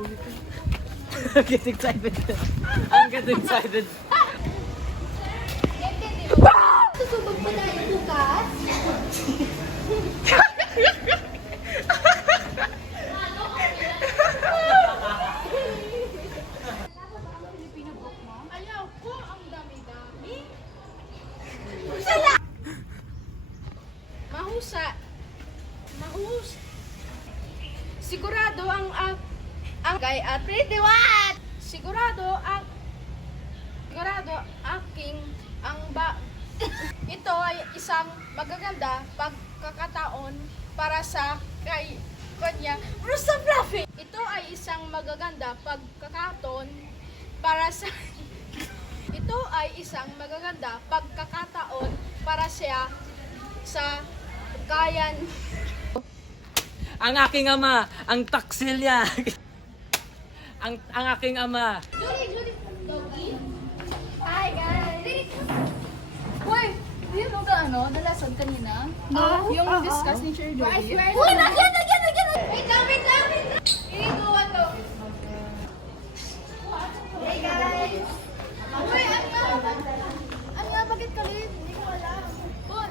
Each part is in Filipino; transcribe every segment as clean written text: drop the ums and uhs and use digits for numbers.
Get excited. I'm getting excited. Susubog pa tayo bukas? Ayaw ko ang dami-dami. Mahus. Sigurado ang gay at pretty what? Sigurado aking ang ba. Ito ay isang magaganda pagkakataon para sa kanya. Rosa Fluffy! Ito ay isang magaganda pagkakataon para sa Ito ay isang magaganda pagkakataon para siya sa kayan. Ang aking ama, ang taksilya. ang aking ama. Julie, Doggy. Hi guys! Uy, yun mo ka the lesson kanina? Yung discuss ni Sir Joey. Uy, nagyan! Wait lang! Inigawa to. Hey guys! Uy, bakit ka late? Hindi ko alam.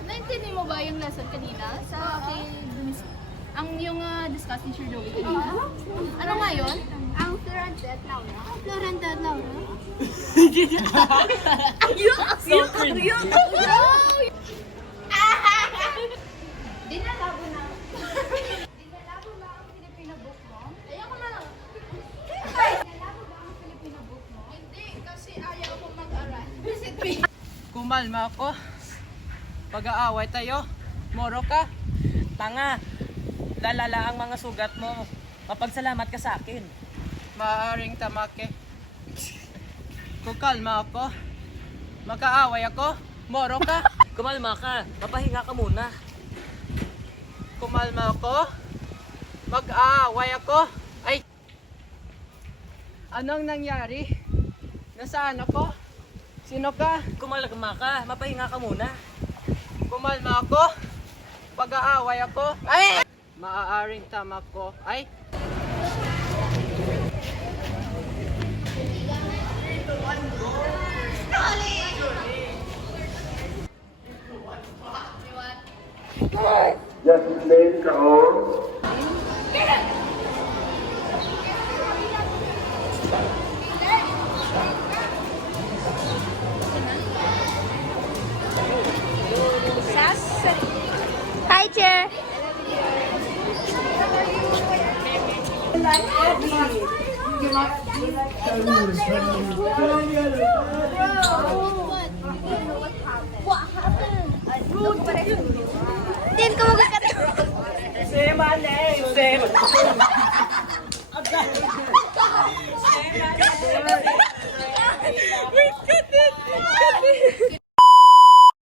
Naintindihan mo ba yung lesson kanina? Sa yung discuss ni Sir Joey kanina? Ano nga yun? Ang Florentine Laura. Ayun! Dinalabo na ang Filipino book mo? Ayoko na lang. Dinalabo ba ang Filipino book mo? Hindi, kasi ayaw ko mag-aral. Visit me. Kumalma ako. Pag-aaway tayo. Moro ka. Tanga. Lalala ang mga sugat mo. Mapagsalamat ka sa akin. Maaring tamake. Kukalma ako. Mag-aaway ako. Moro ka. Kumalma ka. Mapahinga ka muna. Kumalma ako. Mag-aaway ako. Ay! Anong nangyari? Nasaan ako? Sino ka? Kumalma ka. Mapahinga ka muna. Kumalma ako. Pag-aaway ako. Ay! Maaaring tama ko. Ay! Just name ka on. Hi, Chair. What happened? Rude. Din ka mag-cut. Say my name. Say my name.